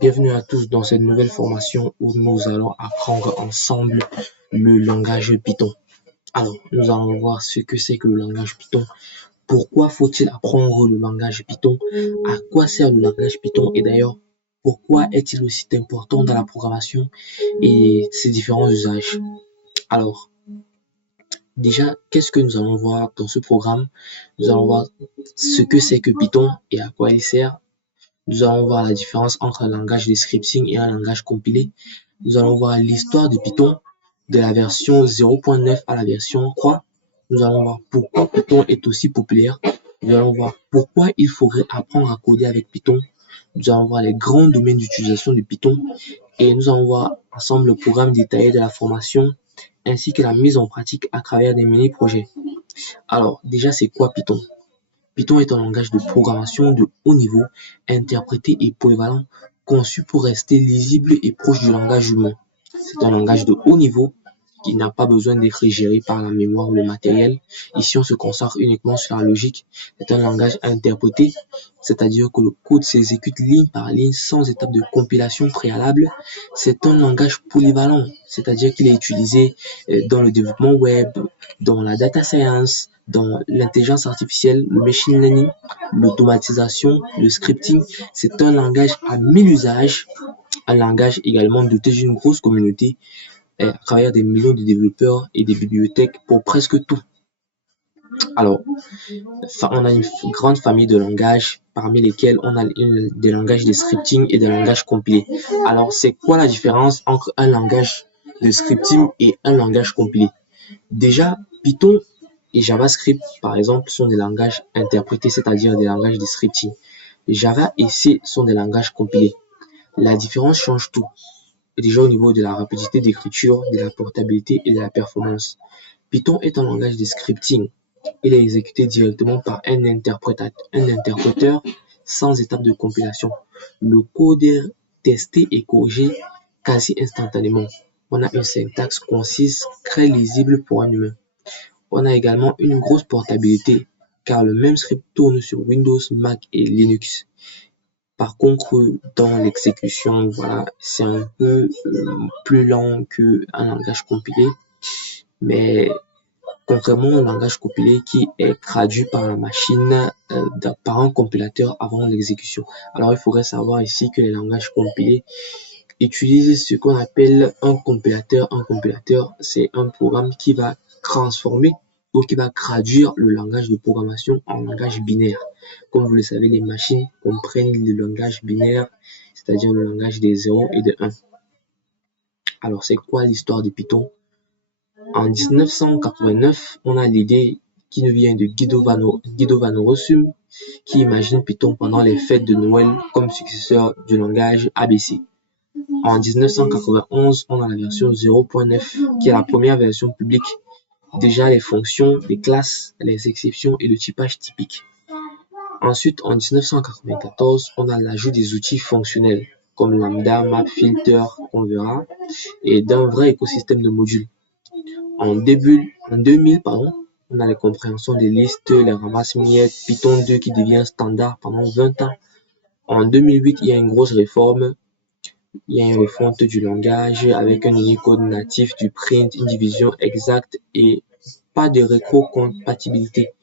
Bienvenue à tous dans cette nouvelle formation où nous allons apprendre ensemble le langage Python. Alors, nous allons voir ce que c'est que le langage Python. Pourquoi faut-il apprendre le langage Python? À quoi sert le langage Python? Et d'ailleurs, pourquoi est-il aussi important dans la programmation et ses différents usages? Alors, déjà, qu'est-ce que nous allons voir dans ce programme? Nous allons voir ce que c'est que Python et à quoi il sert. Nous allons voir la différence entre un langage de scripting et un langage compilé. Nous allons voir l'histoire de Python de la version 0.9 à la version 3. Nous allons voir pourquoi Python est aussi populaire. Nous allons voir pourquoi il faudrait apprendre à coder avec Python. Nous allons voir les grands domaines d'utilisation de Python et nous allons voir ensemble le programme détaillé de la formation ainsi que la mise en pratique à travers des mini-projets. Alors, déjà, c'est quoi Python? Python est un langage de programmation de haut niveau, interprété et polyvalent, conçu pour rester lisible et proche du langage humain. C'est un langage de haut niveau qui n'a pas besoin d'être géré par la mémoire ou le matériel. Ici, on se concentre uniquement sur la logique. C'est un langage interprété, c'est-à-dire que le code s'exécute ligne par ligne sans étape de compilation préalable. C'est un langage polyvalent, c'est-à-dire qu'il est utilisé dans le développement web, dans la data science, dans l'intelligence artificielle, le machine learning, l'automatisation, le scripting. C'est un langage à mille usages, un langage également doté d'une grosse communauté à travers des millions de développeurs et des bibliothèques pour presque tout. Alors, on a une grande famille de langages parmi lesquels on a des langages de scripting et des langages compilés. Alors, c'est quoi la différence entre un langage de scripting et un langage compilé? Déjà, Python et JavaScript, par exemple, sont des langages interprétés, c'est-à-dire des langages de scripting. Java et C sont des langages compilés. La différence change tout. Déjà au niveau de la rapidité d'écriture, de la portabilité et de la performance. Python est un langage de scripting. Il est exécuté directement par un interpréteur sans étape de compilation. Le code est testé et corrigé quasi instantanément. On a une syntaxe concise, très lisible pour un humain. On a également une grosse portabilité car le même script tourne sur Windows, Mac et Linux. Par contre, dans l'exécution, voilà, c'est un peu plus lent qu'un langage compilé, mais contrairement au langage compilé qui est traduit par la machine, par un compilateur avant l'exécution. Alors, il faudrait savoir ici que les langages compilés utilisent ce qu'on appelle un compilateur. Un compilateur, c'est un programme qui va transformer ou qui va traduire le langage de programmation en langage binaire. Comme vous le savez, les machines comprennent le langage binaire, c'est-à-dire le langage des 0 et des 1. Alors, c'est quoi l'histoire de Python? En 1989, on a l'idée qui nous vient de Guido van Rossum, qui imagine Python pendant les fêtes de Noël comme successeur du langage ABC. En 1991, on a la version 0.9, qui est la première version publique. Déjà les fonctions, les classes, les exceptions et le typage typique. Ensuite, en 1994, on a l'ajout des outils fonctionnels, comme lambda, map, filter, on verra, et d'un vrai écosystème de modules. En 2000, on a les compréhensions des listes, les ramasse-miettes, Python 2 qui devient standard pendant 20 ans. En 2008, il y a une grosse réforme. Il y a une refonte du langage avec un Unicode natif, du print, une division exacte et pas de rétrocompatibilité.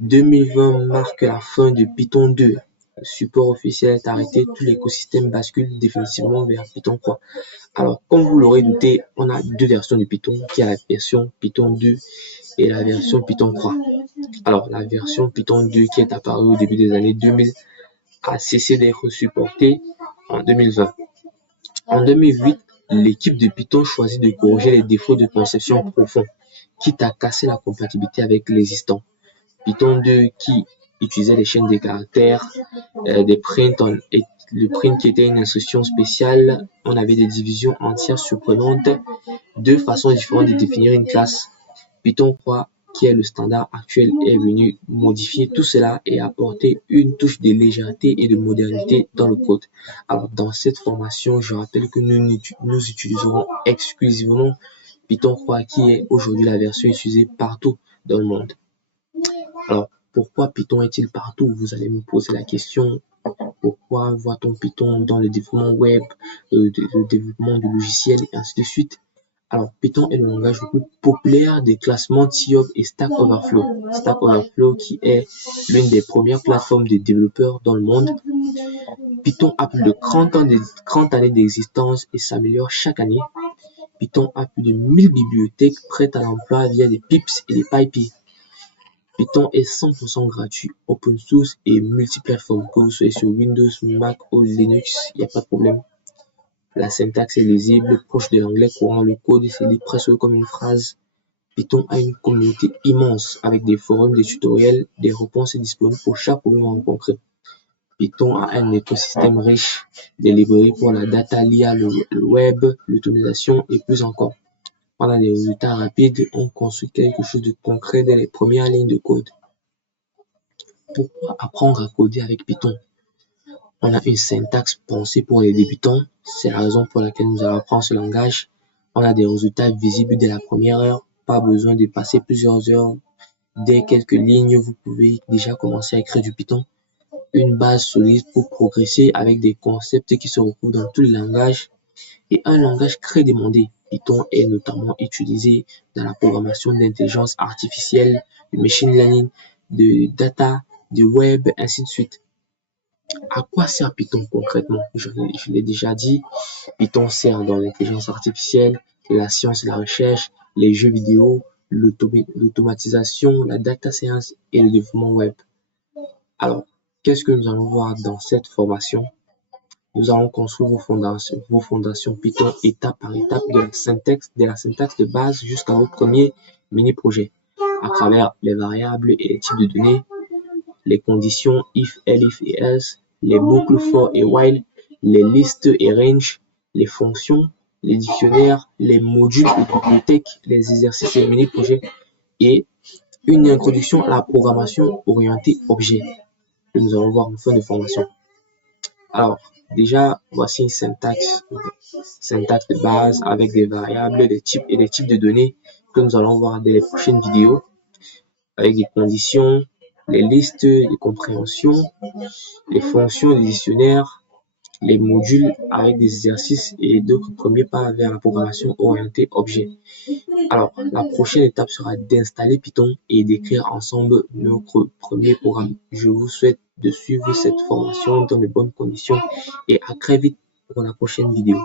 2020 marque la fin de Python 2. Le support officiel est arrêté, tout l'écosystème bascule définitivement vers Python 3. Alors, comme vous l'aurez douté, on a deux versions de Python, qui est la version Python 2 et la version Python 3. Alors, la version Python 2 qui est apparue au début des années 2000 a cessé d'être supportée en 2020. En 2008, l'équipe de Python choisit de corriger les défauts de conception profonds, quitte à casser la compatibilité avec l'existant. Python 2 qui utilisait les chaînes de caractères, des prints, et le print qui était une instruction spéciale, on avait des divisions entières surprenantes, deux façons différentes de définir une classe. Python 3 qui est le standard actuel, est venu modifier tout cela et apporter une touche de légèreté et de modernité dans le code. Alors, dans cette formation, je rappelle que nous utiliserons exclusivement Python 3 qui est aujourd'hui la version utilisée partout dans le monde. Alors, pourquoi Python est-il partout? Vous allez me poser la question. pourquoi voit-on Python dans le développement web, le développement du logiciel et ainsi de suite. Alors, Python est le langage le plus populaire des classements TIOB et Stack Overflow. Stack Overflow qui est l'une des premières plateformes de développeurs dans le monde. Python a plus de 30 années d'existence et s'améliore chaque année. Python a plus de 1000 bibliothèques prêtes à l'emploi via des pips et des pipes. Python est 100% gratuit, open source et multiplateforme. Que vous soyez sur Windows, Mac ou Linux, il n'y a pas de problème. La syntaxe est lisible, proche de l'anglais courant. Le code se lit presque comme une phrase. Python a une communauté immense avec des forums, des tutoriels, des réponses disponibles pour chaque problème rencontré. Python a un écosystème riche, des librairies pour la data, l'IA, le web, l'automatisation et plus encore. On a des résultats rapides, on construit quelque chose de concret dès les premières lignes de code. Pourquoi apprendre à coder avec Python? On a une syntaxe pensée pour les débutants, c'est la raison pour laquelle nous allons apprendre ce langage. On a des résultats visibles dès la première heure, pas besoin de passer plusieurs heures. Dès quelques lignes, vous pouvez déjà commencer à écrire du Python. Une base solide pour progresser avec des concepts qui se retrouvent dans tous les langages et un langage très demandé. Python est notamment utilisé dans la programmation d'intelligence artificielle, de machine learning, de data, du web, ainsi de suite. À quoi sert Python concrètement? Je l'ai déjà dit, Python sert dans l'intelligence artificielle, la science et la recherche, les jeux vidéo, l'automatisation, la data science et le développement web. Alors, qu'est-ce que nous allons voir dans cette formation? Nous allons construire vos fondations Python étape par étape de la syntaxe de base jusqu'à vos premiers mini-projets à travers les variables et les types de données, les conditions if, elif et else, les boucles for et while, les listes et range, les fonctions, les dictionnaires, les modules et bibliothèques, les exercices et mini-projets et une introduction à la programmation orientée objet que nous allons voir en fin de formation. Alors, déjà, voici une syntaxe de base avec des variables, des types et des types de données que nous allons voir dans les prochaines vidéos avec des conditions, les listes, les compréhensions, les fonctions, les dictionnaires, les modules avec des exercices et d'autres premiers pas vers la programmation orientée objet. Alors, la prochaine étape sera d'installer Python et d'écrire ensemble notre premier programme. Je vous souhaite de suivre cette formation dans de bonnes conditions et à très vite pour la prochaine vidéo.